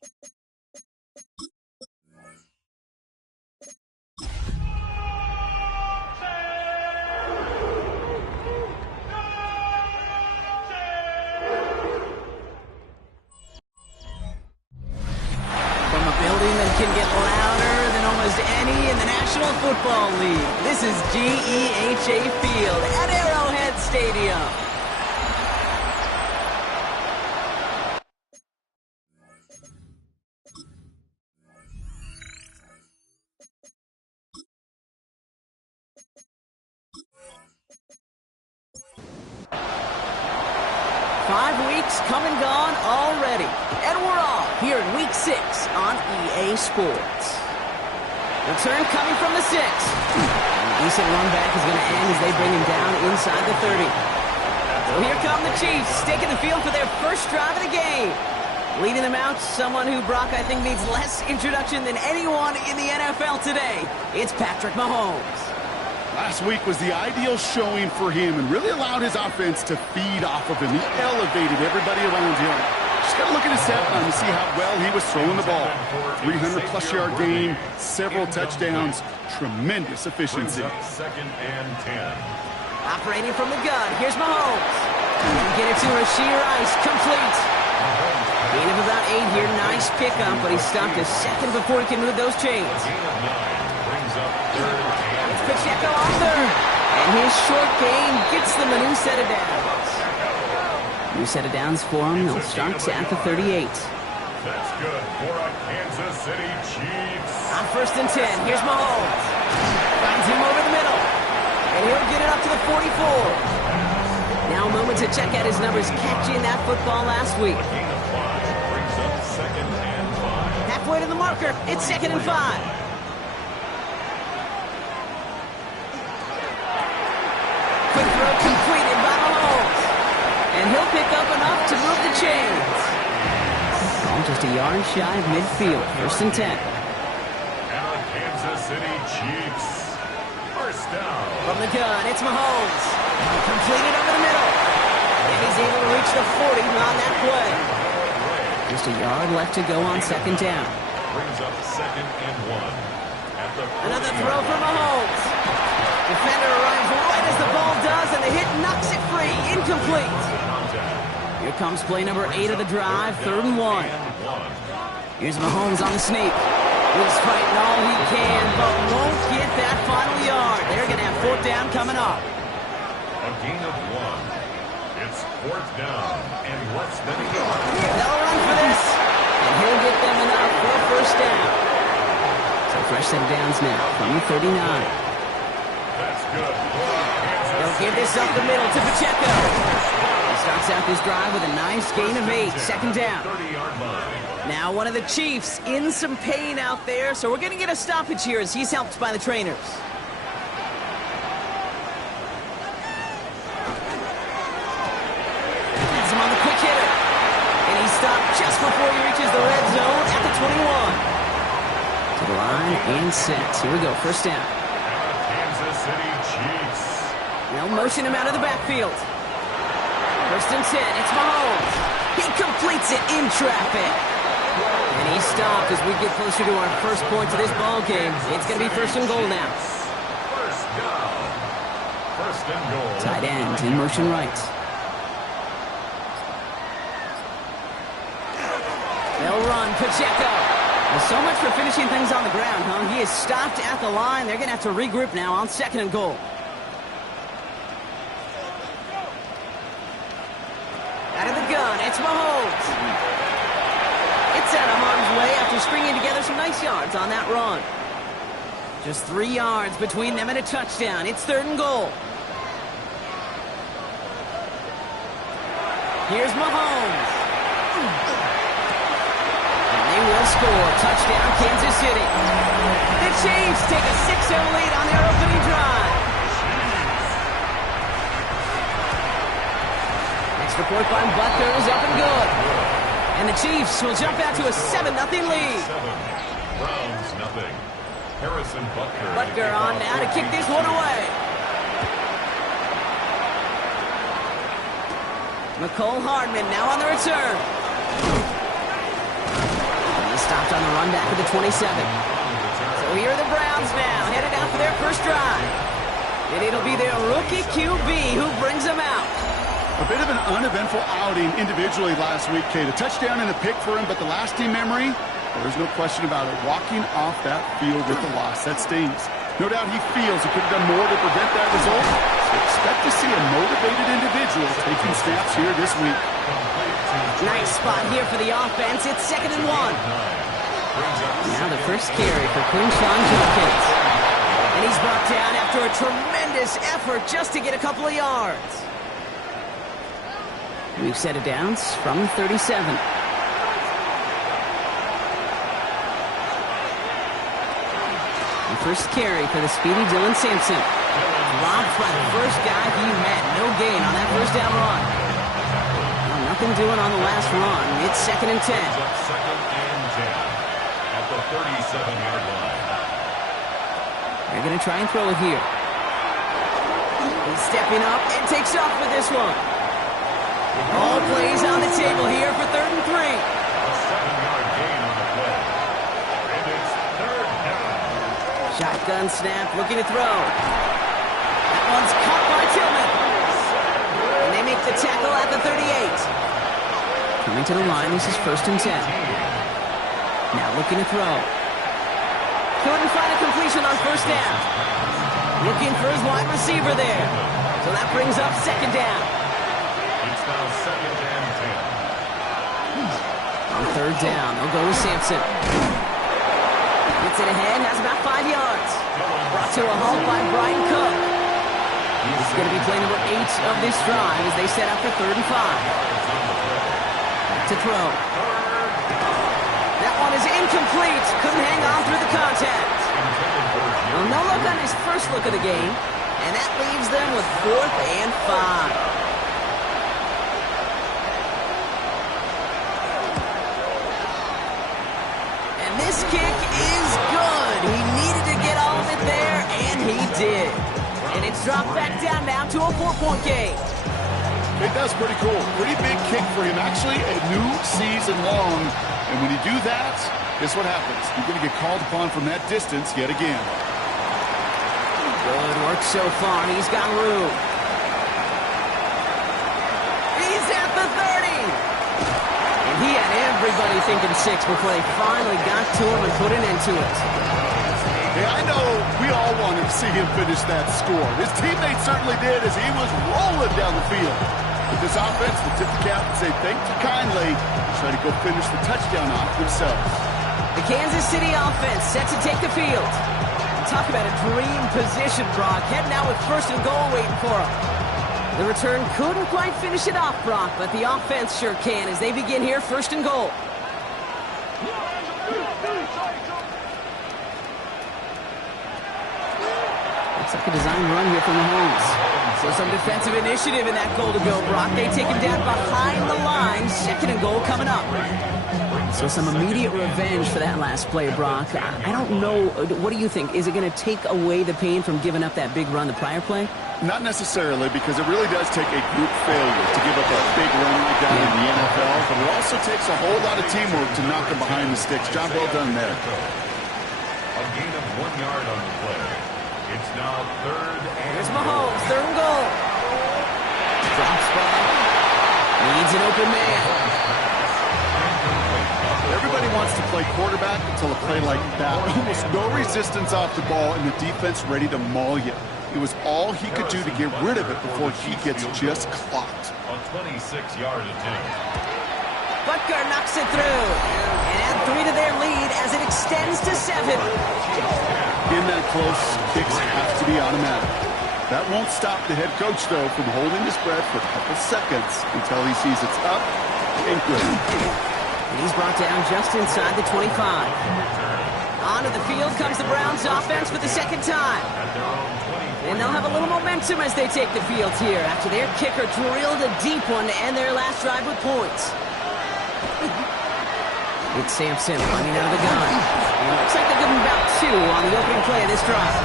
From a building that can get louder than almost any in the National Football League, this is GEHA Field at Arrowhead Stadium. Come and gone already. And we're off here in Week 6 on EA Sports. Return coming from the 6. A decent run back is going to end as they bring him down inside the 30. So here come the Chiefs, taking the field for their first drive of the game. Leading them out, someone who Brock I think needs less introduction than anyone in the NFL today. It's Patrick Mahomes. Last week was the ideal showing for him and really allowed his offense to feed off of him. He elevated everybody around him. Just got to look at his stat line to see how well he was throwing the ball. 300-plus yard game, several touchdowns, tremendous efficiency. Second and 10. Operating from the gun, here's Mahomes. Get it to Rashee Rice, complete. Gain of about 8 here, nice pickup, but he stopped a second before he can move those chains. Gain of 9 brings up third and 10. Pacheco on third. And his short gain gets them a new set of downs. New set of downs for him. They'll start at the 38. That's good for a Kansas City Chiefs. On first and 10, here's Mahomes. Finds him over the middle. And he'll get it up to the 44. Now a moment to check out his numbers catching that football last week. Gain of 5 brings up second and 5. Halfway to the marker, it's second and 5. Quick throw completed by Mahomes. And he'll pick up enough to move the chains. Oh, just a yard shy of midfield. First and 10. And the Kansas City Chiefs. First down. From the gun, it's Mahomes. Completed over the middle. And he's able to reach the 40 on that play. Just a yard left to go on second down. Brings up second and 1. Another throw for Mahomes. Defender arrives right as the ball does, and the hit knocks it free. Incomplete. Here comes play number 8 of the drive, third and 1. Here's Mahomes on the sneak. He's fighting all he can, but won't get that final yard. They're going to have fourth down coming up. A gain of 1. It's fourth down and less than a yard. They'll run for this, and he'll get them enough for a first down. So fresh set of downs now from the 39. That's good. They'll give this up the middle to Pacheco. He starts out this drive with a nice gain of 8, second down. 30-yard line. Now one of the Chiefs in some pain out there, so we're going to get a stoppage here as he's helped by the trainers. Has him on the quick hitter. And he stopped just before he reaches the red zone at the 21. To the line and set. Here we go, first down. Kansas City Chiefs. They'll motion him out of the backfield. First and 10, it's Mahomes. He completes it in traffic. And he stopped as we get closer to our first point to this ball game. It's going to be first and goal now. First down. First and goal. Tight end in motion right. They'll run Pacheco. Well, so much for finishing things on the ground, huh? He is stopped at the line. They're going to have to regroup now on second and goal. Out of the gun, it's Mahomes. It's out of harm's way after stringing together some nice yards on that run. Just 3 yards between them and a touchdown. It's third and goal. Here's Mahomes. And they will score. Touchdown, Kansas City. The Chiefs take a 6-0 lead on their opening drive. Extra point by Butker is up and good. And the Chiefs will jump out to a 7-0 lead. 7, Browns nothing. Harrison Butker. Butker on now to kick this one away. Mcfl Hardman now on the return. run back at the 27. So here are the Browns now, headed out for their first drive. And it'll be their rookie QB who brings them out. A bit of an uneventful outing individually last week, Kate. A touchdown and a pick for him, but the lasting memory, well, there's no question about it. Walking off that field with the loss, that stings. No doubt he feels he could have done more to prevent that result. So expect to see a motivated individual taking snaps here this week. Nice spot here for the offense. It's 2nd and 1. Now the first carry for Quinshon Judkins. And he's brought down after a tremendous effort just to get a couple of yards. We've set it down from 37. The first carry for the speedy Dylan Sampson. Robbed by the first guy he met. No gain on that first down run. Well, nothing doing on the last run. It's 2nd and 10. Second and 10 at the 37-yard line. They're going to try and throw it here. He's stepping up and takes off with this one. All plays on the table here for 3rd and 3. A 7-yard gain on the play. And it's 3rd down. Shotgun snap, looking to throw. That one's caught by Tillman. And they make the tackle at the 38. Coming to the line, this is 1st and 10. Now looking to throw. Couldn't find a completion on 1st down. Looking for his wide receiver there. So that brings up 2nd down. It's now 2nd and 10. On 3rd down, they'll go with Sampson. Gets it ahead, has about 5 yards. Brought to a halt by Brian Cook. This is going to be play number 8 of this drive as they set up for 3rd and 5. Back to throw. That one is incomplete. Couldn't hang on through the contact. Well, no look on his first look of the game, and that leaves them with 4th and 5. This kick is good. He needed to get all of it there, and he did. And it's dropped back down now to a 4-point game. It does pretty cool. Pretty big kick for him. Actually, a new season long. And when you do that, guess what happens? You're going to get called upon from that distance yet again. Good work so far. He's got room. He's at the 30. And he had everybody thinking 6 before they finally got to him and put an end to it. Hey, I know we all wanted to see him finish that score. His teammates certainly did as he was rolling down the field. With this offense, they tip the cap and say thank you kindly and try to go finish the touchdown off themselves. The Kansas City offense set to take the field. Talk about a dream position, Brock. Heading out with 1st and goal waiting for him. The return couldn't quite finish it off, Brock, but the offense sure can as they begin here 1st and goal. Looks like a design run here from Mahomes. So some defensive initiative in that goal to go, Brock. They take him down behind the line. 2nd and goal coming up. So some immediate revenge for that last play, Brock. I don't know. What do you think? Is it going to take away the pain from giving up that big run the prior play? Not necessarily, because it really does take a group failure to give up a big run like that in the NFL, but it also takes a whole lot of teamwork to knock them behind the sticks. Job well done there. A gain of 1 yard on the play. It's now 3rd and Here's Mahomes, 3rd and goal. Drops back. Needs an open man. Everybody wants to play quarterback until a play like that. Almost no resistance off the ball and the defense ready to maul you. It was all he could do to get rid of it before he gets just clocked. a 26-yard attempt. Butker knocks it through. And add 3 to their lead as it extends to 7. In that close, kicks have to be automatic. That won't stop the head coach, though, from holding his breath for a couple seconds until he sees it's up and good. He's brought down just inside the 25. Onto the field comes the Browns offense for the 2nd time. And they'll have a little momentum as they take the field here after their kicker drilled a deep one to end their last drive with points. It's Sampson running out of the gun. It looks like they're giving about 2 on the opening play of this drive.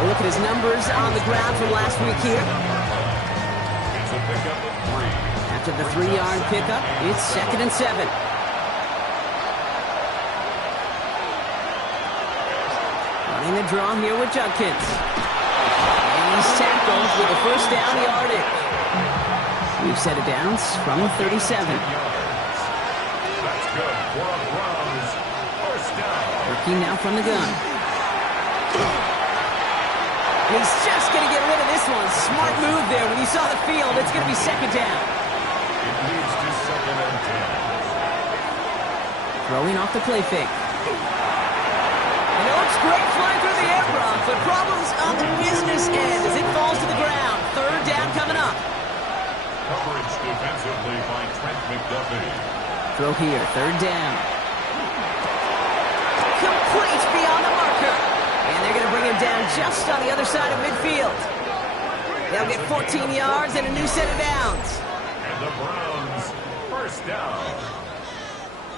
We'll look at his numbers on the ground from last week here. It's a pickup of 3. After the 3-yard pickup, it's 2nd and 7. Running the draw here with Judkins. And he's tackled with the first down yardage. We've set it down from 37. That's good for a Browns first down. Working now from the gun. And he's just going to get rid of this one. Smart move there. When you saw the field, it's going to be second down. It leads to second and 10. Throwing off the play fake. And it looks great flying through the air, Brock, but problems on the business end as it falls to the ground. Third down coming up. Coverage defensively by Trent McDuffie. Throw here, third down. Complete beyond the marker. And they're going to bring him down just on the other side of midfield. They'll get 14 yards and a new set of downs. And the Browns first down.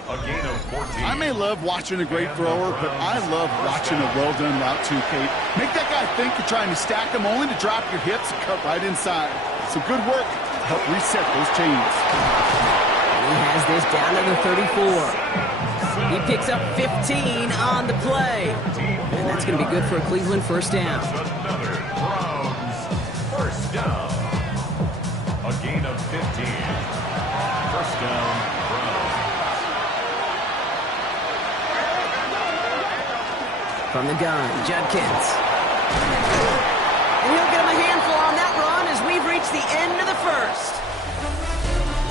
A gain of 14. I may love watching a great thrower, but I love watching a well-done route too, Kate. Make that guy think you're trying to stack him only to drop your hips and cut right inside. Some good work to help reset those chains. He has this down to the 34. He picks up 15 on the play. And that's going to be good for a Cleveland first down. Another Browns first down. A gain of 15. First down, Browns. From the gun, Judkins. And he'll get him a handful on that run as we've reached the end of the first.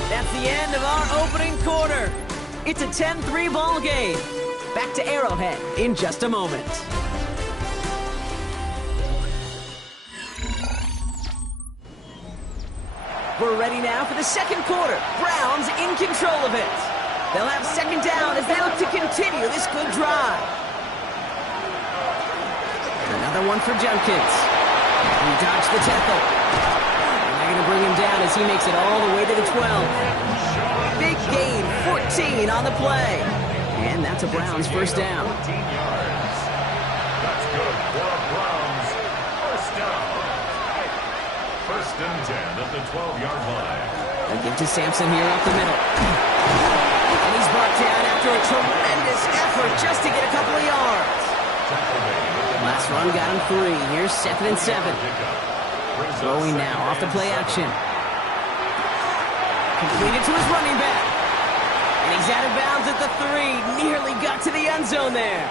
That's the end of our opening quarter. It's a 10-3 ball game. Back to Arrowhead in just a moment. We're ready now for the second quarter. Browns in control of it. They'll have second down as they look to continue this good drive. Another one for Judkins. He dodged the tackle. And they're going to bring him down as he makes it all the way to the 12. Big gain, 14 on the play. And that's a Browns first down. 14 yards. That's good for a Browns first down. First and 10 at the 12-yard line. They'll give to Sampson here up the middle. And he's brought down after a tremendous effort just to get a couple of yards. Last run got him 3. Here's 2nd and 7. Throwing now off the play action. Completed to his running back. And he's out of bounds at the 3. Nearly got to the end zone there.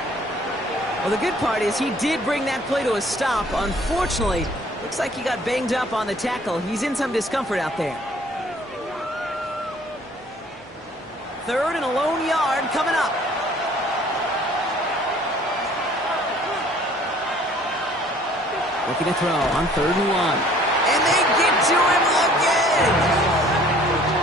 Well, the good part is he did bring that play to a stop. Unfortunately, looks like he got banged up on the tackle. He's in some discomfort out there. 3rd and a lone yard coming up. Looking to throw on 3rd and 1. And they get to him again.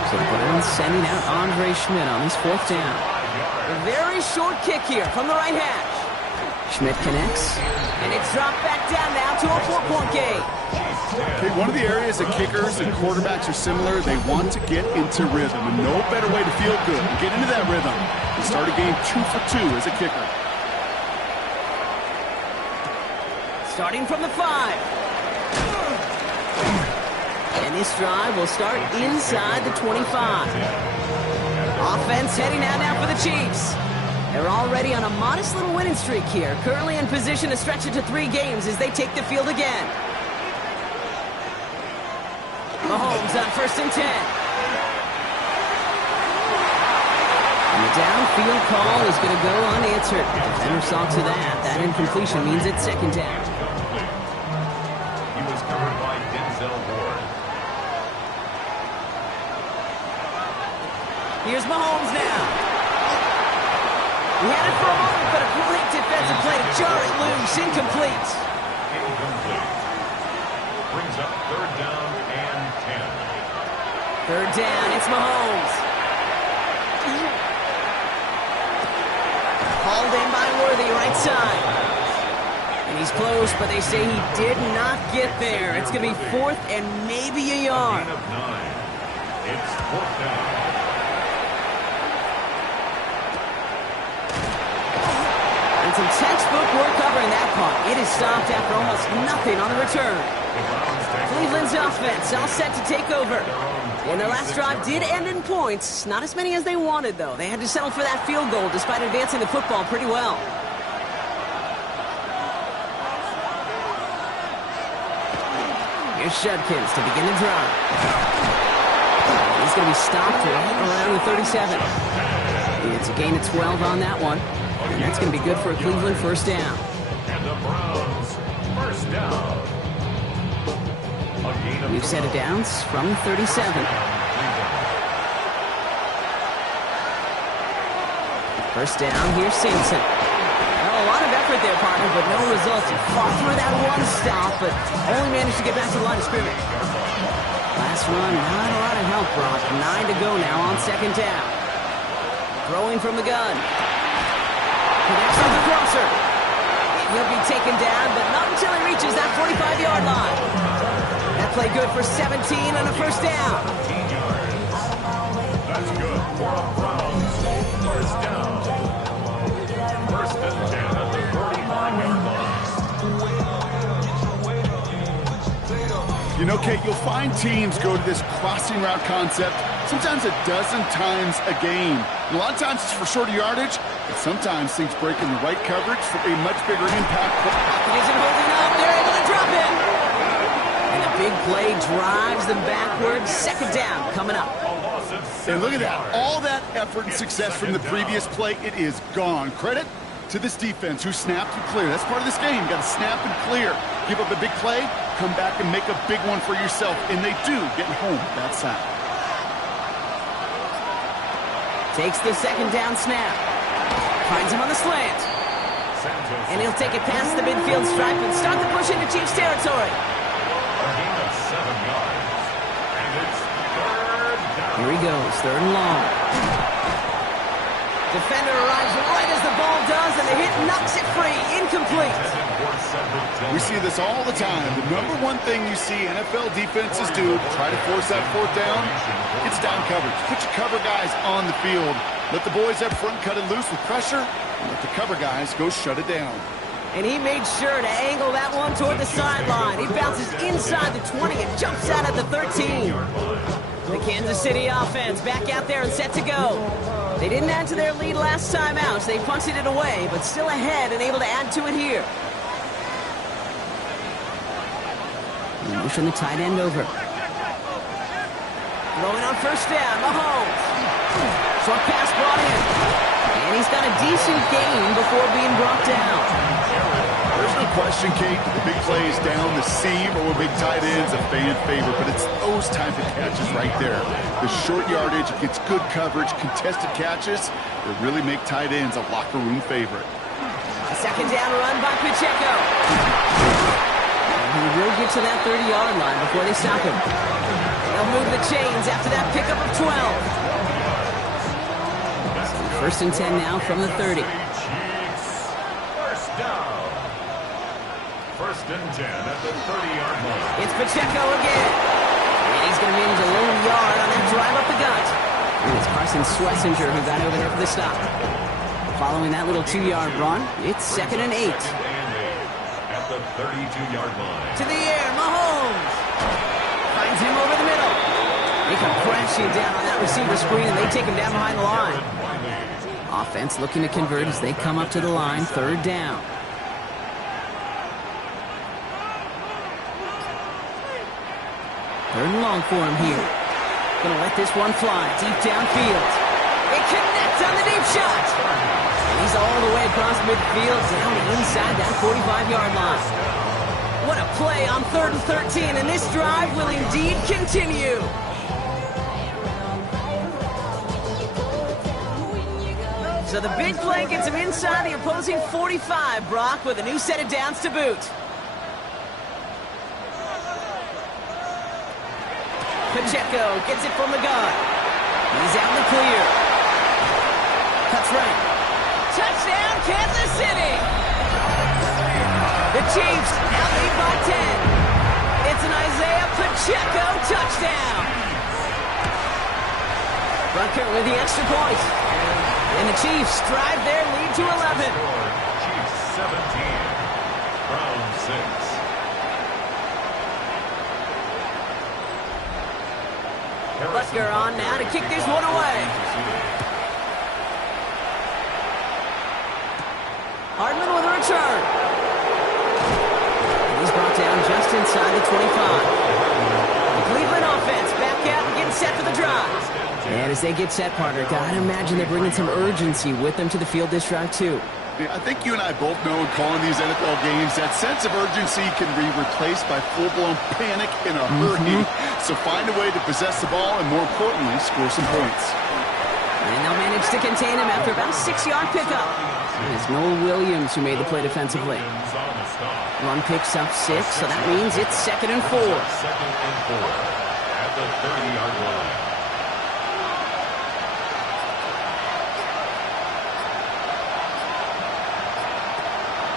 So Browns sending out Andre Schmidt on his 4th down. A very short kick here from the right hash. Schmidt connects. And it's dropped back down now to a 4-point game. Okay, one of the areas that kickers and quarterbacks are similar, they want to get into rhythm. And no better way to feel good and get into that rhythm than start a game 2 for 2 as a kicker. Starting from the 5. And this drive will start inside the 25. Offense heading out now for the Chiefs. They're already on a modest little winning streak here. Currently in position to stretch it to 3 games as they take the field again. Mahomes on 1st and 10. And the downfield call is going to go unanswered. Defender saw to that. That incompletion means it's 2nd down. He was covered by Denzel Ward. Here's Mahomes now. He had it for a moment, but a great defensive play to jar it loose. Incomplete. Incomplete. Brings up 3rd down and 10. 3rd down, it's Mahomes. Hauled in by Worthy, right side. And he's close, but they say he did not get there. It's going to be 4th and maybe a yard. Gain of 9. It's 4th down. And some textbook work covering that part. It is stopped after almost nothing on the return. Cleveland's offense all set to take over. And their last drive did end in points. Not as many as they wanted, though. They had to settle for that field goal despite advancing the football pretty well. Here's Judkins to begin the drive. He's going to be stopped right around the 37. It's a gain of 12 on that one. And that's going to be good for a Cleveland first down. And the Browns first down. New set of downs from 37. First down, here's Simpson. Well, a lot of effort there, partner, but no results. He fought through that one stop, but only managed to get back to the line of scrimmage. Last run, not a lot of help, Brock. 9 to go now on second down. Throwing from the gun. Connects on the crosser. He'll be taken down, but not until he reaches that 45-yard line. That play good for 17 and a first down. That's good for a Browns first down. First and 10 at the 35-yard line. You know, Kate, you'll find teams go to this crossing route concept sometimes a dozen times a game. And a lot of times it's for shorter yardage, but sometimes things break in the right coverage for a much bigger impact. He isn't holding up. They're able to drop it. And a big play drives them backwards. Second down coming up. And look at that. All that effort and success from the previous play, it is gone. Credit to this defense who snapped and cleared. That's part of this game. You got to snap and clear. Give up a big play, come back and make a big one for yourself. And they do, getting home that side. Takes the second down snap. Finds him on the slant. And he'll take it past the midfield stripe and start the push into Chiefs territory. A gain of 7 yards. And it's third down. Here he goes, third and long. Defender arrives right as the ball does, and the hit knocks it free. Incomplete. We see this all the time. The number one thing you see NFL defenses do to try to force that fourth down, it's down coverage. Put your cover guys on the field. Let the boys up front cut it loose with pressure, and let the cover guys go shut it down. And he made sure to angle that one toward the sideline. He bounces inside the 20 and jumps out at the 13. The Kansas City offense back out there and set to go. They didn't add to their lead last time out, so they punted it away, but still ahead and able to add to it here. They motion the tight end over. Throwing on first down, Mahomes. Short pass brought in. And he's got a decent gain before being brought down. There's no question, Kate, the big plays down the seam or with big tight ends, a fan favorite, but it's those type of catches right there. The short yardage, it gets good coverage, contested catches that really make tight ends a locker room favorite. A second down run by Pacheco. And he will get to that 30-yard line before they stop him. They'll move the chains after that pickup of 12. First and 10 now from the 30. First down. First and 10 at the 30-yard line. It's Pacheco again. And he's going to manage a low yard on that drive up the gut. And it's Carson Schlesinger who got over there for the stop. Following that little 2-yard run, it's second and 8. At the 32-yard line. To the air, Mahomes. Finds him over the middle. They come crashing down on that receiver screen, and they take him down behind the line. Offense looking to convert as they come up to the line, third down. Third and long for him here. Gonna let this one fly deep downfield. It connects on the deep shot. And he's all the way across midfield down inside that 45-yard line. What a play on 3rd and 13, and this drive will indeed continue. So the big play gets him inside the opposing 45, Brock, with a new set of downs to boot. Pacheco gets it from the gun. He's out in the clear. Cuts right. Touchdown, Kansas City! The Chiefs now lead by 10. It's an Isaiah Pacheco touchdown. Rucker with the extra point. And the Chiefs drive their lead to 11. Chiefs 17. Browns 6. Butker on now to kick this one away. Hardman with a return. And he's brought down just inside the 25. set for the drive. And as they get set, partner, gotta imagine they're bringing some urgency with them to the field this drive, too. I think you and I both know in calling these NFL games that sense of urgency can be replaced by full-blown panic in a hurry. So find a way to possess the ball and, more importantly, score some points. And they'll manage to contain him after about a 6-yard pickup. And it's Noel Williams who made the play defensively. Run picks up 6, so that means it's 2nd and 4. 2nd and 4 at the 30-yard line.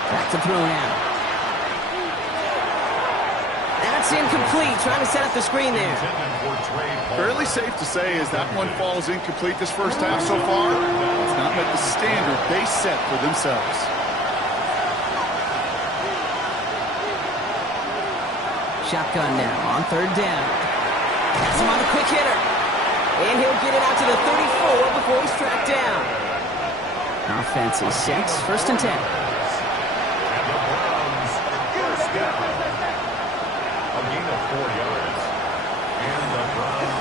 Back to throw now. That's incomplete. Trying to set up the screen there. Fairly safe to say as that one falls incomplete this first half so far. It's not met the standard they set for themselves. Shotgun now on 3rd down. Pass him on the quick hitter. And he'll get it out to the 34 before he's tracked down. Offense is 6, 1st and 10.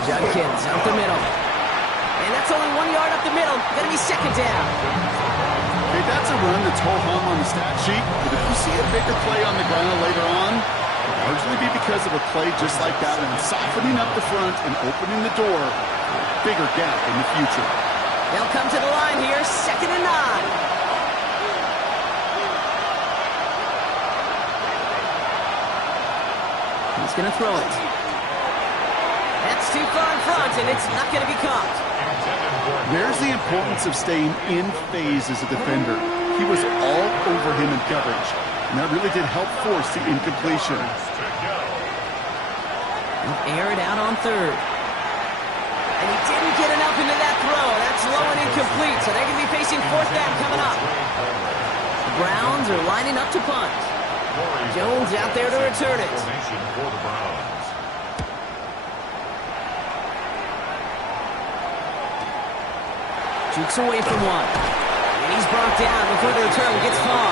Judkins up the middle. And that's only 1 yard up the middle. Gonna be 2nd down. Okay, that's a run that's ho-hum on the stat sheet, but if you see a bigger play on the ground later on, it'll largely be because of a play just like that one, softening up the front and opening the door for a bigger gap in the future. They'll come to the line here, 2nd and 9. He's gonna throw it. That's too far in front, and it's not going to be caught. There's the importance of staying in phase as a defender. He was all over him in coverage, and that really did help force the incompletion. They'll air it out on 3rd. And he didn't get enough into that throw. That's low and incomplete, so they're going to be facing 4th down coming up. The Browns are lining up to punt. Jones out there to return it. Jukes away from one. And he's brought down before the return gets far.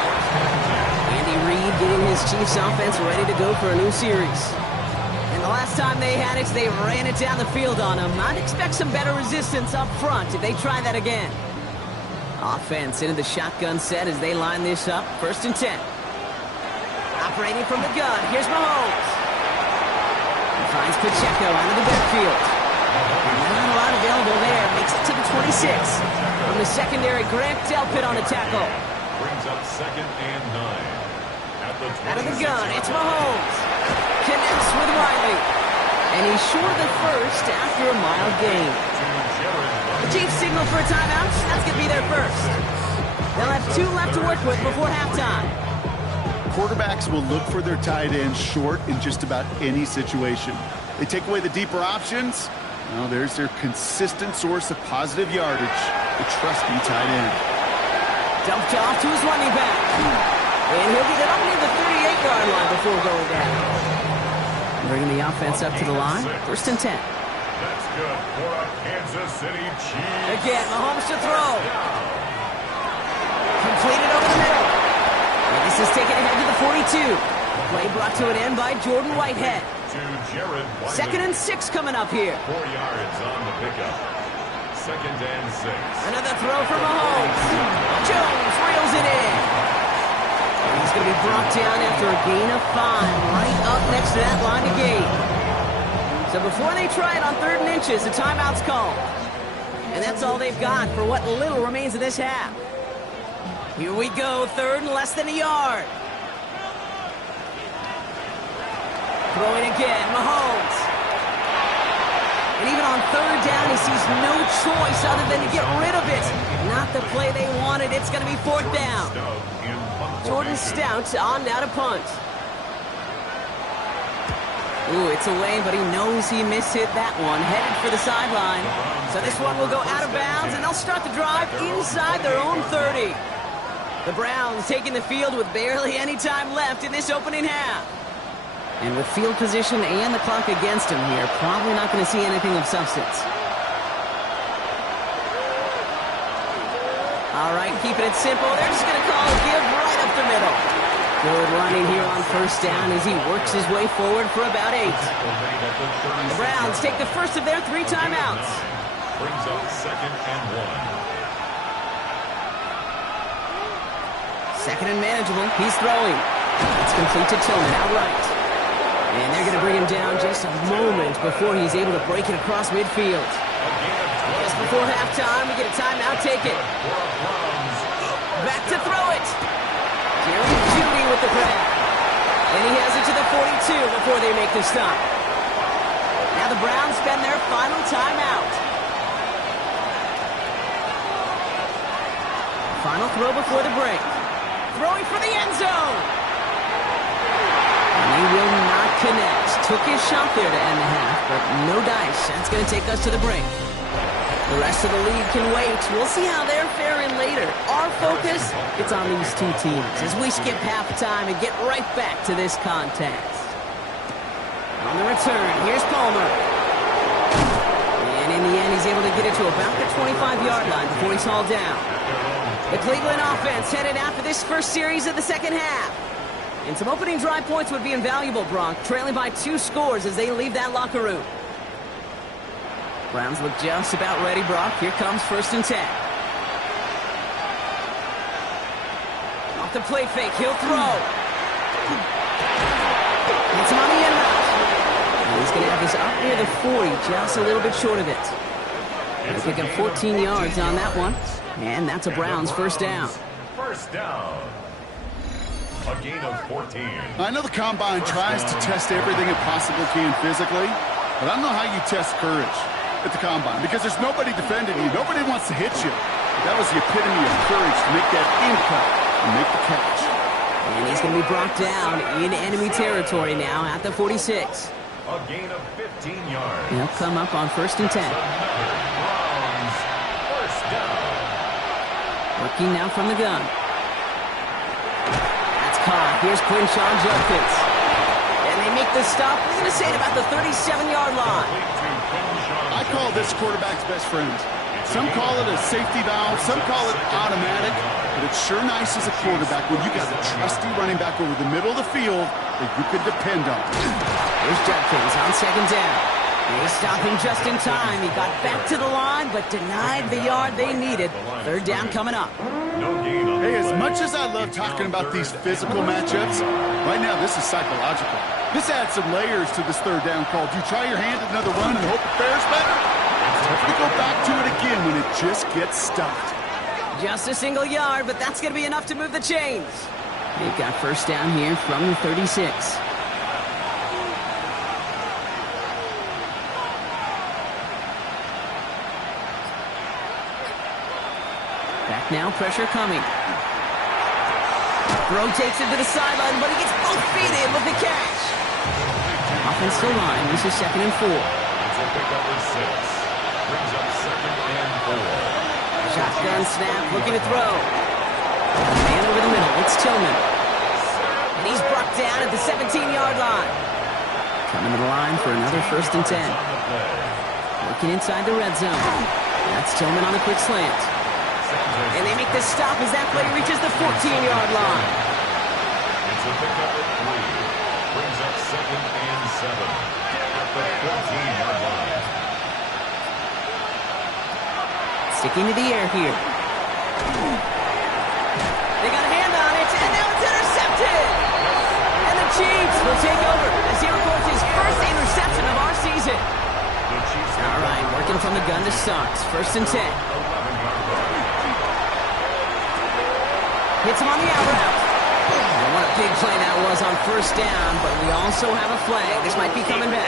Andy Reid getting his Chiefs offense ready to go for a new series. And the last time they had it, they ran it down the field on him. I'd expect some better resistance up front if they try that again. Offense into the shotgun set as they line this up. 1st and 10. Operating from the gun. Here's Mahomes. He finds Pacheco out of the backfield. Not a lot available there. Makes it to the 26. From the secondary, Grant Delpit on the tackle. Brings up 2nd and 9. At the out of the gun, it's Mahomes. Connects with Riley. And he's short of the first after a mild gain. The Chiefs signal for a timeout. That's going to be their first. They'll have 2 left to work with before halftime. Quarterbacks will look for their tight ends short in just about any situation. They take away the deeper options. Well, there's their consistent source of positive yardage, the trusty tight end. Dumped off to his running back. And he'll get it up near the 38-yard line before going down. Bringing the offense up to the line. 1st and 10. That's good for a Kansas City Chiefs. Again, Mahomes to throw. Completed over the middle. And this is taken ahead to the 42. Play brought to an end by Jordan Whitehead. Jared White. 2nd and 6 coming up here. 4 yards on the pickup. 2nd and 6. Another throw for Mahomes. Jones reels it in. And he's going to be brought down after a gain of 5, right up next to that line of gain. So before they try it on 3rd and inches, the timeout's called. And that's all they've got for what little remains of this half. Here we go, 3rd and less than a yard. Throwing again, Mahomes. And even on 3rd down, he sees no choice other than to get rid of it. Not the play they wanted. It's going to be 4th down. Jordan Stout on now to punt. Ooh, it's away, but he knows he mishit that one. Headed for the sideline. So this one will go out of bounds, and they'll start the drive inside their own 30. The Browns taking the field with barely any time left in this opening half. And with field position and the clock against him here, probably not going to see anything of substance. All right, keeping it simple. They're just going to call a give right up the middle. Good running here on first down as he works his way forward for about 8. The Browns take the first of their 3 timeouts. Brings up 2nd and 1. Second and manageable. He's throwing. It's complete to Tillman outright. And they're going to bring him down just a moment before he's able to break it across midfield. Just before halftime, we get a timeout taken. Back to throw it. Jerry Jeudy with the grab. And he has it to the 42 before they make the stop. Now the Browns spend their final timeout. Final throw before the break. Throwing for the end zone. And he will not connect. Took his shot there to end the half, but no dice. That's going to take us to the break. The rest of the league can wait. We'll see how they're faring later. Our focus, it's on these two teams as we skip halftime and get right back to this contest. On the return, here's Palmer. And in the end, he's able to get it to about the 25-yard line before he's hauled down. The Cleveland offense headed out for this first series of the second half. And some opening drive points would be invaluable, Bronk, trailing by 2 scores as they leave that locker room. Browns look just about ready, Brock. Here comes 1st and 10. Off the play fake, he'll throw. Gets him on the end route. And he's going to have this up near the 40, just a little bit short of it. They pick up 14 yards on that one. And that's a Browns first down. First down. A gain of 14. I know the Combine tries to test everything it possibly can physically, but I don't know how you test courage at the Combine because there's nobody defending you. Nobody wants to hit you. That was the epitome of courage to make that in cut and make the catch. And he's going to be brought down in enemy territory now at the 46. A gain of 15 yards. He'll come up on 1st and 10. Browns first down. Working now from the gun. That's caught. Here's Quinshawn Judkins. And they make the stop. We're going to say it about the 37-yard line. I call this quarterback's best friend. Some call it a safety valve, some call it automatic, but it's sure nice as a quarterback when you got a trusty running back over the middle of the field that you could depend on. Here's Judkins on 2nd down. They stop him just in time. He got back to the line, but denied the yard they needed. 3rd down coming up. Hey, as much as I love talking about these physical matchups, right now this is psychological. This adds some layers to this 3rd down call. Do you try your hand at another run and hope it fares better? It's tough to go back to it again when it just gets stuffed. Just a single yard, but that's going to be enough to move the chains. They've got first down here from the 36. Back now, pressure coming. Throw takes it to the sideline, but he gets both feet in with the catch. Offensive line, this is 2nd and 4. It's a pickup of 6. Brings up 2nd and 4. Shotgun snap, looking to throw. Man over the middle, it's Tillman. And he's brought down at the 17-yard line. Coming to the line for another 1st and 10. Working inside the red zone. That's Tillman on the quick slant. And they make the stop as that play reaches the 14-yard line. It's a pickup of 3. Brings up 2nd and 7 at the 14-yard line. Sticking to the air here. They got a hand on it, and now it's intercepted. And the Chiefs will take over as he records his first interception of our season. All right, working from the gun to start. 1st and 10. Hits him on the out route. And what a big play that was on 1st down, but we also have a flag. This might be coming back.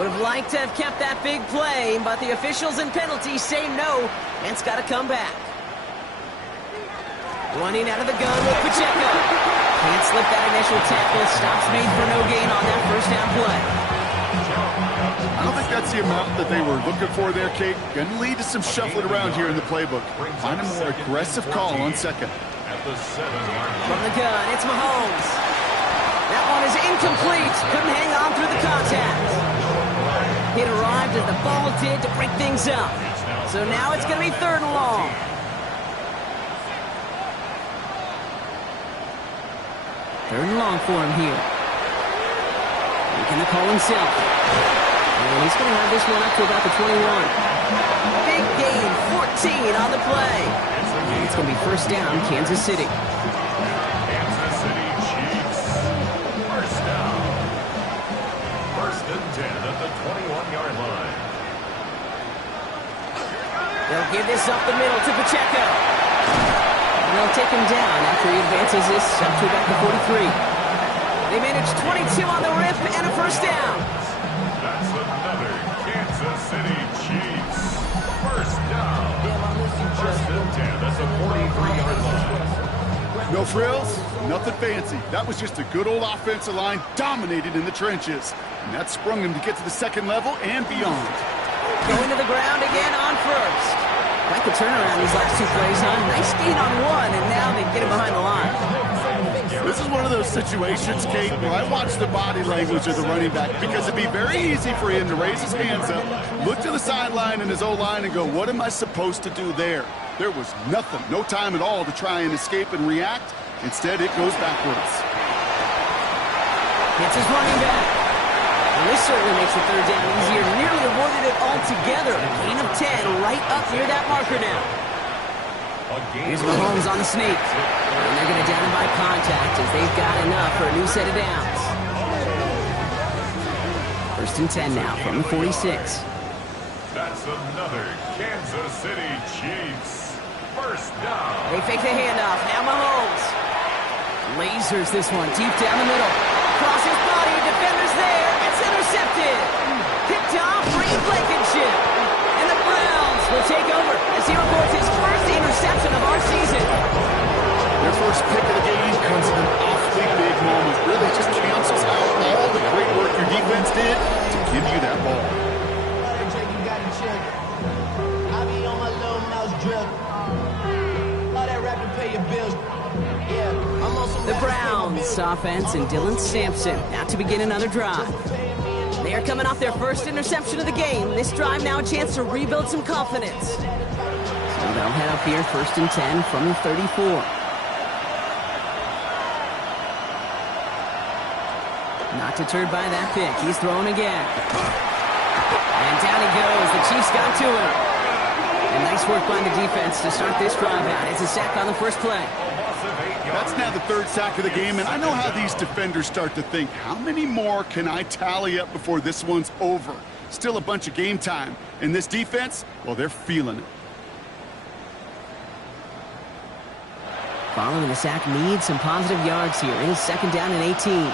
Would have liked to have kept that big play, but the officials and penalties say no, and it's got to come back. Running out of the gun with Pacheco. Can't slip that initial tackle. Stops made for no gain on that 1st down play. I don't think that's the amount that they were looking for there, Kate. Going to lead to some shuffling around here in the playbook. Find a more aggressive call on 2nd. At the 7-yard line. From the gun, it's Mahomes. That one is incomplete. Couldn't hang on through the contact. It arrived as the ball did to break things up. So now it's going to be 3rd and long. Third and long for him here. Making the call himself. And he's going to have this one up to about the 21. Big gain, 14 on the play. And it's going to be first down, Kansas City. Kansas City Chiefs. First down. First and 10 at the 21-yard line. They'll give this up the middle to Pacheco. And they'll take him down after he advances this up to about the 43. They manage 22 on the rip and a first down. That's another Kansas City Chiefs. First down. First and 10 at the 43-yard line. No frills, nothing fancy. That was just a good old offensive line dominated in the trenches. And that sprung him to get to the second level and beyond. Going to the ground again on first. Quite the turnaround these last two plays, huh? Nice gain on one, and now they get him behind the line. This is one of those situations, Kate, where I watch the body language of the running back because it'd be very easy for him to raise his hands up, look to the sideline and his O-line and go, what am I supposed to do there? There was nothing, no time at all to try and escape and react. Instead, it goes backwards. It's his running back. And this certainly makes the third down easier. Nearly avoided it altogether. A gain of 10 right up near that marker now. Here's Mahomes on the sneak. And they're going to down him by contact as they've got enough for a new set of downs. First and 10 now from the 46. That's another Kansas City Chiefs. First down. They fake the handoff. Now Mahomes. Lasers this one deep down the middle. Across his body. Defender's there. It's intercepted. Picked off Reed Blankenship. And the Browns will take over as he records his first interception of our season. Their first pick of the game comes in an awfully big moment. Really just cancels out all the great work your defense did to give you that ball. I be on my little mouse drip. All that rap to pay your bills. Yeah, I'm on some The Browns offense and Dylan Sampson out to begin another drive. They are coming off their first interception of the game. This drive now a chance to rebuild some confidence. So they'll head up here first and 10 from the 34. Not deterred by that pick. He's throwing again. And down he goes. The Chiefs got to him. And nice work by the defense to start this drive out. It's a sack on the first play. That's now the third sack of the game, and I know how these defenders start to think, how many more can I tally up before this one's over? Still a bunch of game time. And this defense, well, they're feeling it. Following the sack needs some positive yards here. It is second down and 18.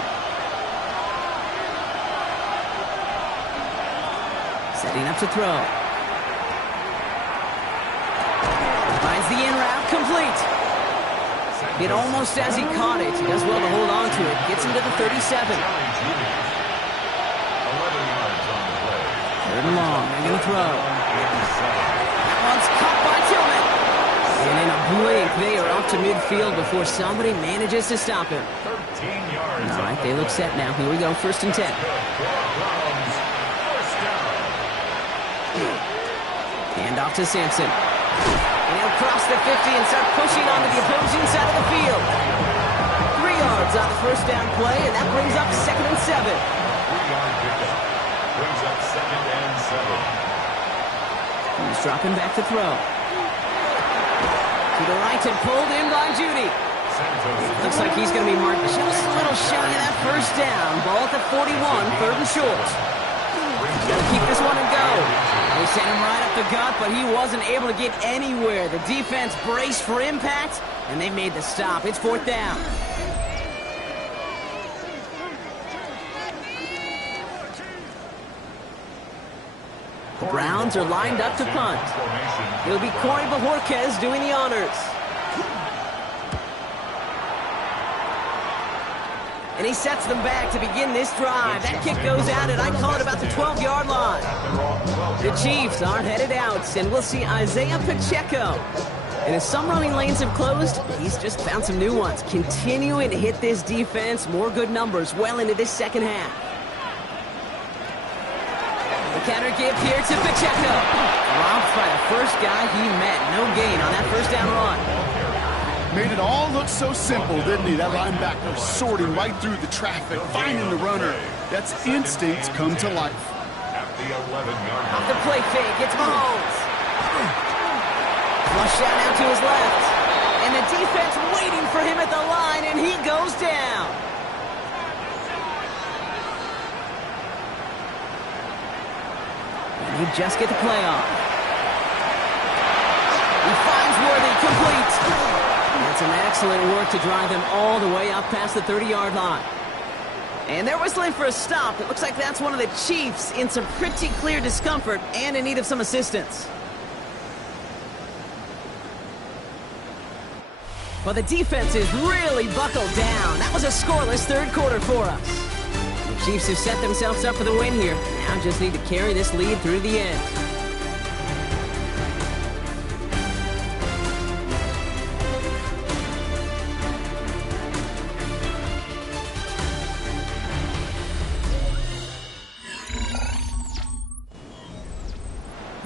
Setting up to throw. Finds the in route complete. It almost as he caught it. He does well to hold on to it. Gets him to the 37. Third and long. They're going to throw. That one's caught by Tillman. And in a blink, they are off to midfield before somebody manages to stop him. 13 yards. All right, they look set now. Here we go. First and 10. Hand off to Sampson. And he'll cross the 50 and start pushing onto the opposing side of the field. 3 yards on the first down play, and that brings up second and 7. 3-yard pickup. Brings up second and 7. He's dropping back to throw. To the right and pulled in by Judy. Looks like he's going to be marked just a little shy of that first down. Ball at the 41, third and short. Got to keep this one and go. They sent him right up the gut, but he wasn't able to get anywhere. The defense braced for impact, and they made the stop. It's fourth down. The Browns are lined up to punt. It'll be Corey Bajorquez doing the honors. And he sets them back to begin this drive. That kick goes out, and I call it about the 12-yard line. The Chiefs are headed out, and we'll see Isaiah Pacheco. And as some running lanes have closed, he's just found some new ones. Continuing to hit this defense, more good numbers well into this second half. The counter give here to Pacheco. Dropped by the first guy he met. No gain on that first down run. Made it all look so simple, didn't he? That linebacker sorting right through the traffic, finding the runner. That's instincts come to life. At the 11-yard line. Off the play fake, it's Mahomes. Flush out now to his left. And the defense waiting for him at the line, and he goes down. And he just get the play off. He finds Worthy, complete. That's an excellent work to drive them all the way up past the 30-yard line. And they're whistling for a stop. It looks like that's one of the Chiefs in some pretty clear discomfort and in need of some assistance. Well, the defense is really buckled down. That was a scoreless third quarter for us. The Chiefs have set themselves up for the win here. Now just need to carry this lead through the end.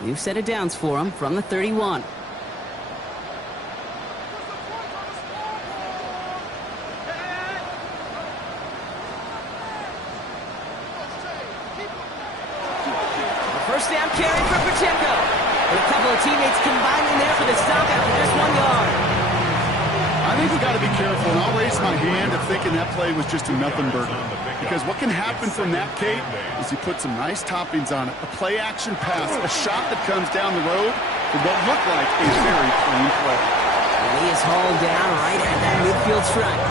New set of downs for him from the 31. First down carry for Pacheco. And a couple of teammates combining there for the stop after just 1 yard. I think we got to be careful, and I'll raise my hand of thinking that play was just a nothing burger. Because what can happen from that, Kate, is he put some nice toppings on it. A play-action pass, a shot that comes down the road for what looked like a very clean play. And he is hauled down right at that midfield stripe.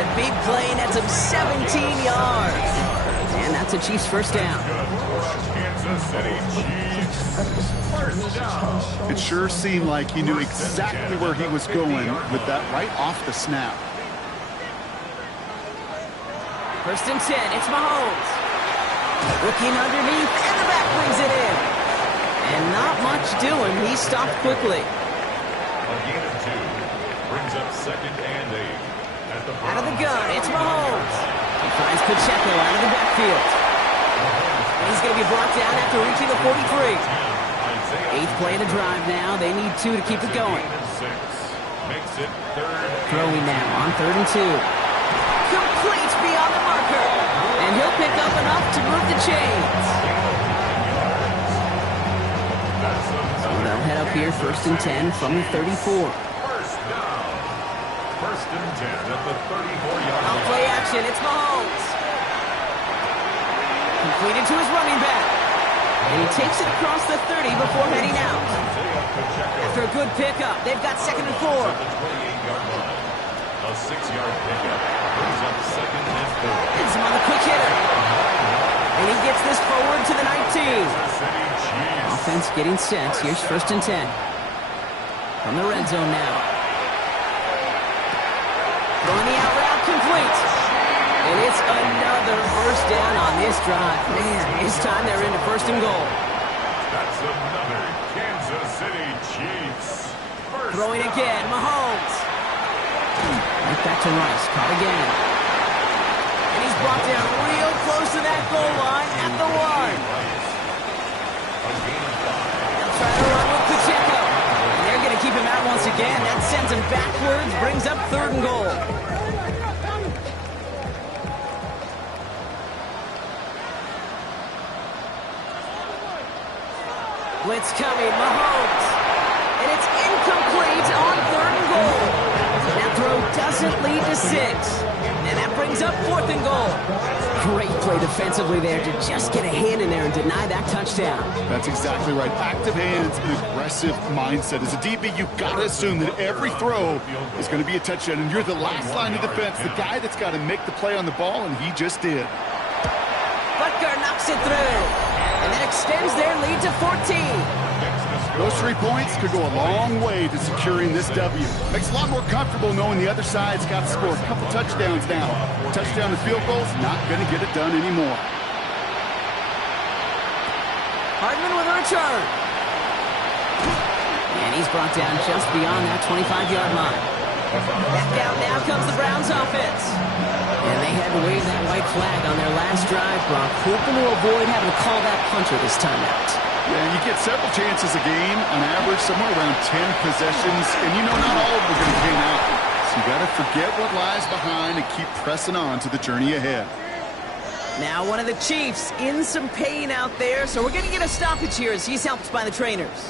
The big play nets him 17 yards. And that's a Chiefs first down. Kansas City Chiefs. First down. It sure seemed like he knew exactly where he was going with that right off the snap. First and 10, it's Mahomes. Looking underneath, and the back brings it in. And not much doing. He stopped quickly. A gain of 2 brings up 2nd and 8. Out of the gun, it's Mahomes. He finds Pacheco out of the backfield. And he's going to be brought down after reaching the 43. 8th play of the drive now. They need 2 to keep it going. Makes it 3rd. Throwing now on 3rd and 2. Complete beyond the marker. And he'll pick up enough to move the chains. So they'll head up here 1st and 10 from the 34. First down. 1st and 10 at the 34-yard Out line. play action, it's Mahomes. Completed to his running back. And he takes it across the 30 before heading out. After a good pickup, they've got 2nd and 4. The 28-yard line. A 6-yard pickup brings up 2nd and 4. It's him on the quick hitter. And he gets this forward to the 19. City Chiefs. Offense getting set. Here's 1st and 10. From the red zone now. Throwing the out route complete. And it's another first down on this drive. Man, this time they're into 1st and goal. That's another Kansas City Chiefs. First Throwing down. again, Mahomes. Right back to Rice, caught again. And he's brought down real close to that goal line at the 1. A gain of 5. They'll try to run with Pacheco. And they're going to keep him out once again. That sends him backwards, brings up 3rd and goal. Blitz coming, Mahomes. And it's incomplete on 3rd and goal. That throw doesn't lead to 6. And that brings up 4th and goal. Great play defensively there to just get a hand in there and deny that touchdown. That's exactly right. Active hands and aggressive mindset. As a DB, you've got to assume that every throw is going to be a touchdown, and you're the last line of defense, the guy that's got to make the play on the ball, and he just did. Butker knocks it through. And that extends their lead to 14. Those 3 points could go a long way to securing this W. Makes it a lot more comfortable knowing the other side's got to score a couple touchdowns now. Touchdown and field goals, not going to get it done anymore. Hardman with a return. And he's brought down just beyond that 25-yard line. Back out now comes the Browns offense. And they had to wave that white flag on their last drive, Brock, hoping to avoid having to call that punter this time out. Yeah, you get several chances a game, on average somewhere around 10 possessions, and you know not all of them are going to pan out. So you got to forget what lies behind and keep pressing on to the journey ahead. Now one of the Chiefs in some pain out there, so we're going to get a stoppage here as he's helped by the trainers.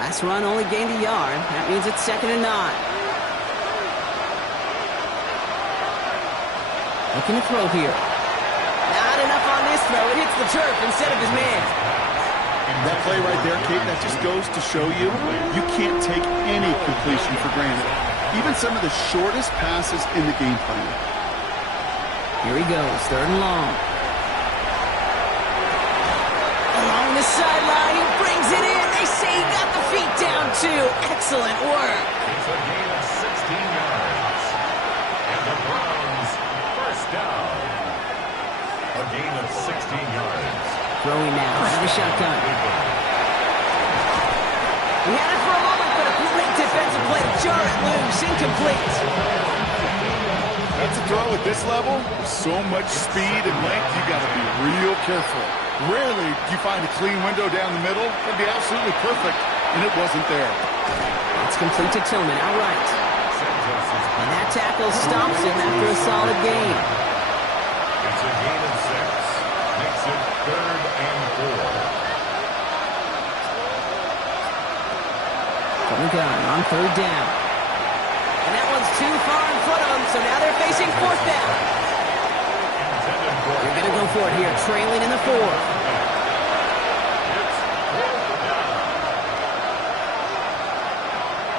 Last run only gained a yard. That means it's 2nd and 9. Looking to throw here. Not enough on this throw. It hits the turf instead of his man. That play right there, Kate, that just goes to show you can't take any completion for granted. Even some of the shortest passes in the game plan. Here he goes, 3rd and long. Along the sideline, he brings it in. They say he got the feet down, too. Excellent work. It's a gain of 16 yards. And the Browns, first down. A gain of 16 yards. Throwing now, out of the shotgun. He had it for a moment, but a great defensive play to jar it loose. Incomplete. That's a throw at this level. With so much speed and length, you got to be real careful. Rarely do you find a clean window down the middle. It'd be absolutely perfect, and it wasn't there. It's complete to Tillman outright. And that tackle stops him after a solid gain. It's a gain of 6. Makes it 3rd and 4. From the gun on 3rd down. And that one's too far in front of them, so now they're facing 4th down. They're going to go for it here, trailing in the 4th.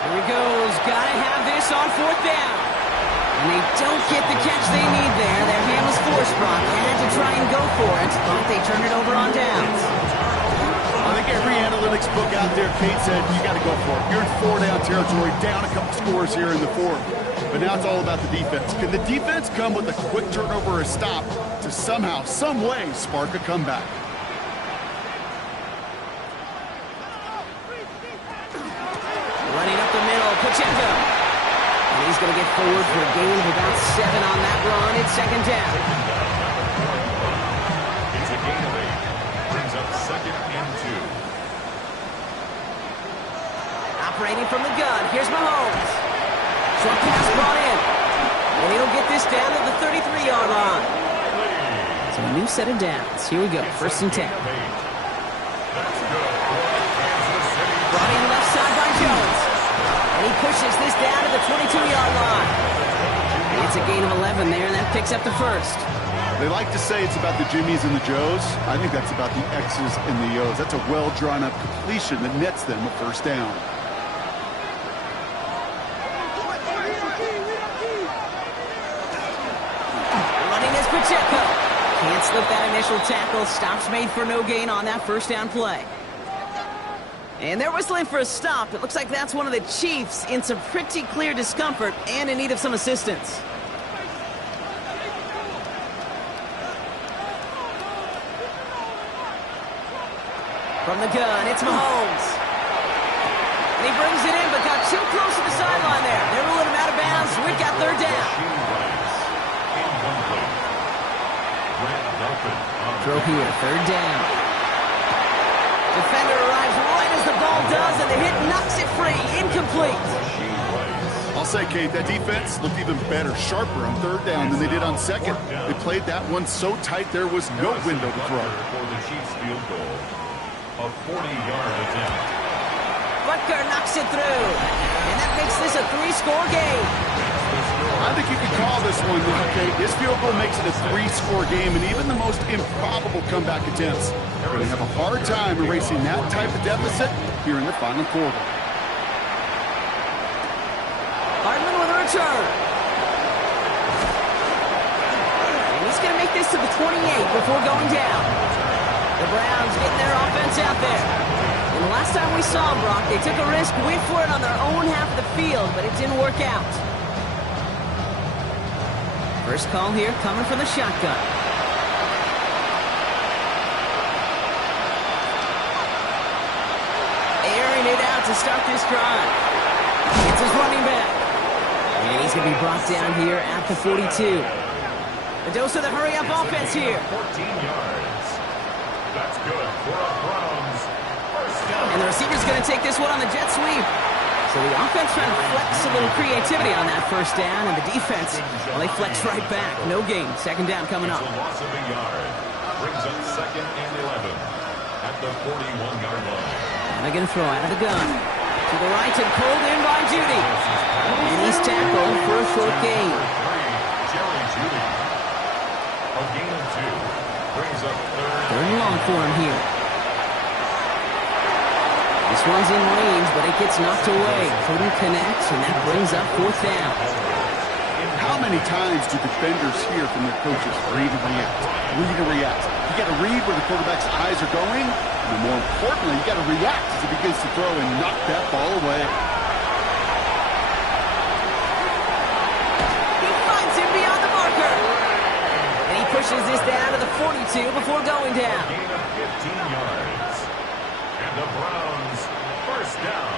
Here he goes. Got to have this on 4th down. And they don't get the catch they need there. Their hand was forced, Brock. Had to try and go for it, but they turned it over on downs. I think every analytics book out there, Kate said, you got to go for it. You're in 4-down territory, down a couple scores here in the 4th. But now it's all about the defense. Can the defense come with a quick turnover or a stop to somehow, some way, spark a comeback? Running up the middle, Pacheco. And he's going to get forward for a gain of about 7 on that run. It's 2nd down. It's a gain of 8. Brings up 2nd and 2. Operating from the gun, here's Mahomes. Short pass brought in. And he'll get this down to the 33-yard line. So a new set of downs. Here we go, 1st and 10. Brought in left side by Jones. And he pushes this down to the 22-yard line. And it's a gain of 11 there, and that picks up the 1st. They like to say it's about the Jimmies and the Joes. I think that's about the X's and the O's. That's a well-drawn-up completion that nets them a 1st down. Running is Pacheco. Can't slip that initial tackle. Stops made for no gain on that 1st down play. And they're whistling for a stop. It looks like that's one of the Chiefs in some pretty clear discomfort and in need of some assistance. From the gun, it's Mahomes. And he brings it in, but got too close to the sideline there. They're ruling him out of bounds. We've got 3rd down. Throw here, 3rd down. Defender arrives right as the ball does, and the hit knocks it free. Incomplete. I'll say, Kate, that defense looked even better, sharper on 3rd down than they did on 2nd. They played that one so tight there was no window to throw. For the Chiefs field goal, a 40-yard attempt. Butker knocks it through, and that makes this a 3-score game. I think you could call this one, okay? This field goal makes it a 3-score game, and even the most improbable comeback attempts are going to have a hard time erasing that type of deficit here in the final quarter. Hardman with a return. And he's going to make this to the 28 before going down. The Browns getting their offense out there. And the last time we saw them, Brock, they took a risk, went for it on their own half of the field, but it didn't work out. First call here coming from the shotgun. out to start this drive. It's his running back. And he's going to be brought down here at the 42. A dose of the hurry-up offense here. 14 yards. That's good for a Browns first down. And the receiver's going to take this one on the jet sweep. So the offense trying to flex a little creativity on that first down, and the defense, well, they flex right back. No gain. Second down coming up. It's a loss of a yard. Brings up 2nd and 11 at the 41-yard line. And they're going to throw out of the gun. To the right and pulled in by Judy. And he's tackled for a short gain. Jerry Judy. A gain of 2. Brings up 3rd and long for him here. This one's in range, but it gets knocked away. Couldn't connect, and that brings up 4th down. How many times do defenders hear from their coaches, read and react, read and react? You got to read where the quarterback's eyes are going, and more importantly, you got to react as he begins to throw and knock that ball away. He finds him beyond the marker. And he pushes this down to the 42 before going down. Gain of 15 yards. And the Browns first down.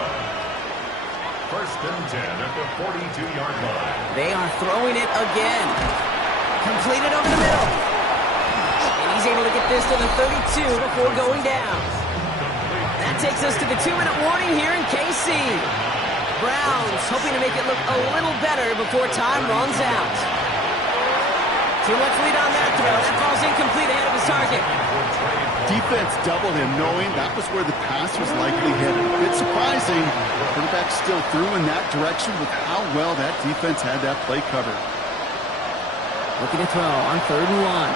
1st and 10 at the 42-yard line. They are throwing it again. Completed over the middle. And he's able to get this to the 32 before going down. That takes us to the 2-minute warning here in KC. Browns hoping to make it look a little better before time runs out. Too much lead on that throw. That ball's incomplete ahead of his target. Defense doubled him, knowing that was where the pass was likely headed. A bit surprising. Quarterback still threw in that direction with how well that defense had that play covered. Looking to throw on 3rd and 1.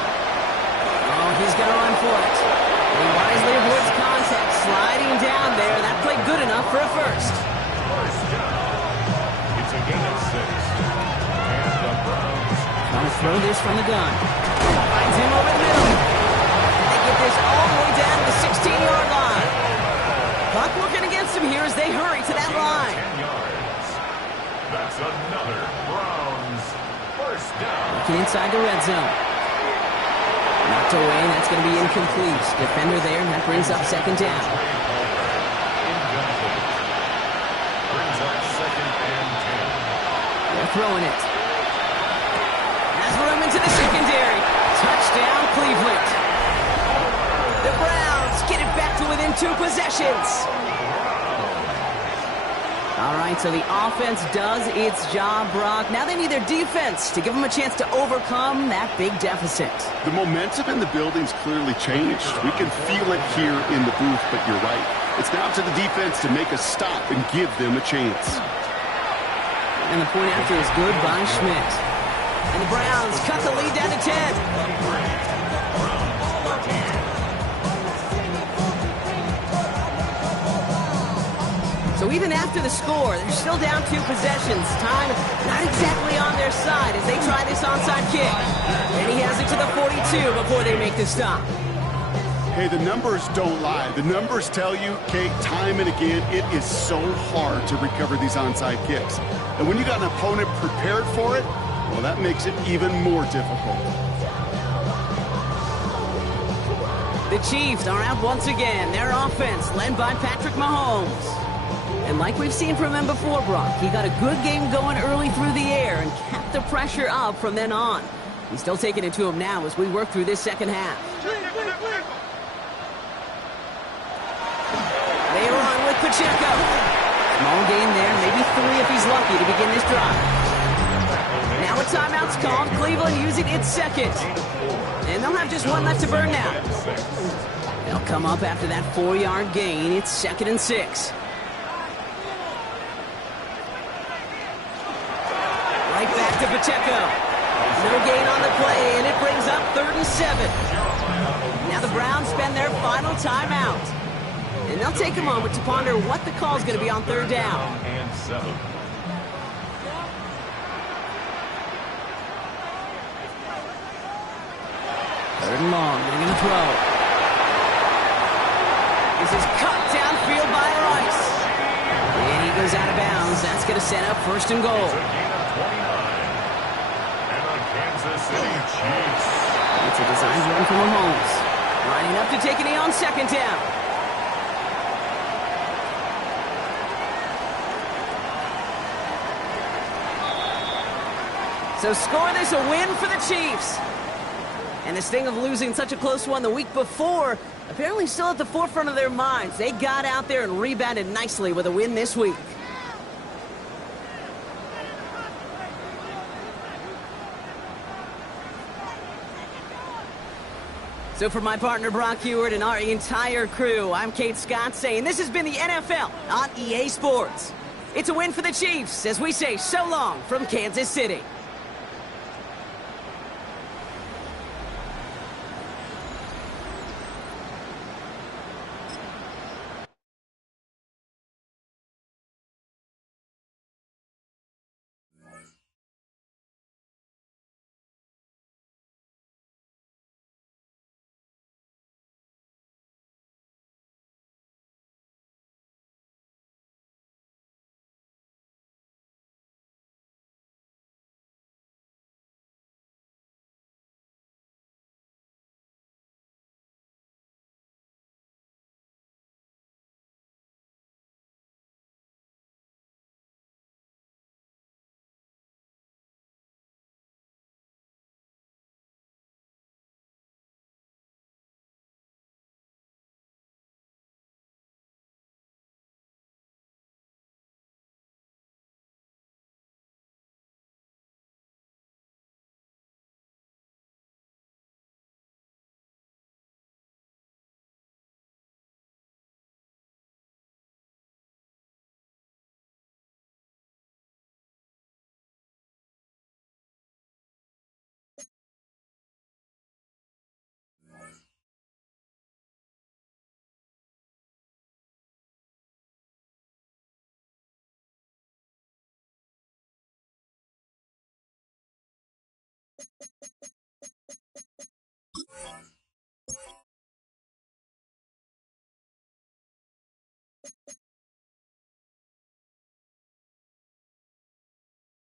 Oh, he's going to run for it. He wisely avoids contact, sliding down there. That played good enough for a first. First down. It's a gain of 6. And the Browns trying to throw this from the gun. Finds him over the middle. They get this all the way down to the 16-yard line. Clock working against them here as they hurry to that line. 10 yards. That's another Browns first down. Looking inside the red zone. Knocked away, and that's going to be incomplete. Defender there, and that brings up 2nd down. Brings up 2nd and 10. They're throwing it. Has room into the secondary. Touchdown, Cleveland. The Browns get it back to within 2 possessions. All right, so the offense does its job, Brock. Now they need their defense to give them a chance to overcome that big deficit. The momentum in the building's clearly changed. We can feel it here in the booth, but you're right. It's now to the defense to make a stop and give them a chance. And the point after is good by Schmidt. And the Browns cut the lead down to 10. So even after the score, they're still down 2 possessions. Time not exactly on their side as they try this onside kick. And he has it to the 42 before they make the stop. Hey, the numbers don't lie. The numbers tell you, Kate, time and again, it is so hard to recover these onside kicks. And when you got an opponent prepared for it, well, that makes it even more difficult. The Chiefs are out once again. Their offense led by Patrick Mahomes. And like we've seen from him before, Brock, he got a good game going early through the air and kept the pressure up from then on. He's still taking it to him now as we work through this second half. They run with Pacheco. Small gain there, maybe 3 if he's lucky to begin this drive. Now a timeout's called. Cleveland using its 2nd. And they'll have just 1 left to burn now. They'll come up after that 4-yard gain. It's 2nd and 6. Right back to Pacheco. No gain on the play, and it brings up 3rd and 7. Now the Browns spend their final timeout. And they'll take a moment to ponder what the call is going to be on 3rd down. And 7. 3rd and long. They're going to throw. This is cut downfield by Rice. And he goes out of bounds. That's going to set up 1st and goal. It's a designed run from Mahomes. Lining up to take a knee on 2nd down. So scoreless, a win for the Chiefs. And the sting of losing such a close one the week before, apparently still at the forefront of their minds. They got out there and rebounded nicely with a win this week. So for my partner Brock Heward and our entire crew, I'm Kate Scott saying this has been the NFL on EA Sports. It's a win for the Chiefs as we say so long from Kansas City.